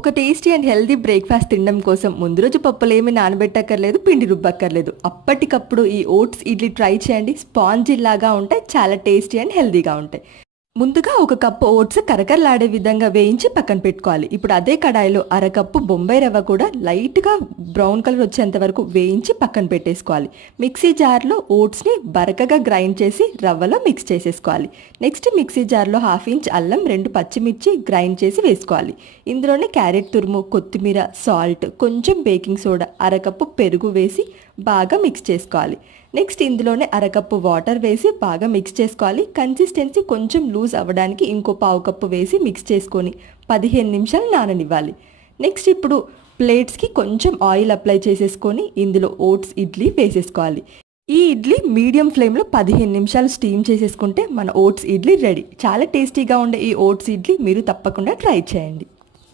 ఒక tasty and healthy breakfast తినడం కోసం ముందు రోజు పప్పులు ఏమి నానబెట్టక్కర్లేదు పిండి రుబ్బక్కర్లేదు. అప్పటికప్పుడు ఈ ఓట్స్ ఇడ్లీ ట్రై చేయండి. స్పాంజీ లాగా ఉంటాయి చాలా టేస్టీ అండ్ హెల్దీగా ఉంటాయి. ముందుగా ఒక కప్పు ఓట్స్ కరకరలాడే విధంగా వేయించి పక్కన పెట్టుకోవాలి. ఇప్పుడు అదే కడాయిలో అరకప్పు బొంబాయి రవ్వ కూడా లైట్గా బ్రౌన్ కలర్ వచ్చేంత వరకు వేయించి పక్కన పెట్టేసుకోవాలి. మిక్సీ జార్లో ఓట్స్ని బరకగా గ్రైండ్ చేసి రవ్వలో మిక్స్ చేసేసుకోవాలి. నెక్స్ట్ మిక్సీ జార్లో హాఫ్ ఇంచ్ అల్లం రెండు పచ్చిమిర్చి గ్రైండ్ చేసి వేసుకోవాలి. ఇందులోనే క్యారెట్ తురుము కొత్తిమీర సాల్ట్ కొంచెం బేకింగ్ సోడా అరకప్పు పెరుగు వేసి బాగా మిక్స్ చేసుకోవాలి. నెక్స్ట్ ఇందులోనే అరకప్పు వాటర్ వేసి బాగా మిక్స్ చేసుకోవాలి. కన్సిస్టెన్సీ కొంచెం లూజ్ అవ్వడానికి ఇంకో పావు కప్పు వేసి మిక్స్ చేసుకొని పదిహేను నిమిషాలు నాననివ్వాలి. నెక్స్ట్ ఇప్పుడు ప్లేట్స్కి కొంచెం ఆయిల్ అప్లై చేసేసుకొని ఇందులో ఓట్స్ ఇడ్లీ వేసేసుకోవాలి. ఈ ఇడ్లీ మీడియం ఫ్లేమ్లో పదిహేను నిమిషాలు స్టీమ్ చేసేసుకుంటే మన ఓట్స్ ఇడ్లీ రెడీ చాలా టేస్టీగా ఉండే ఈ ఓట్స్ ఇడ్లీ మీరు తప్పకుండా ట్రై చేయండి.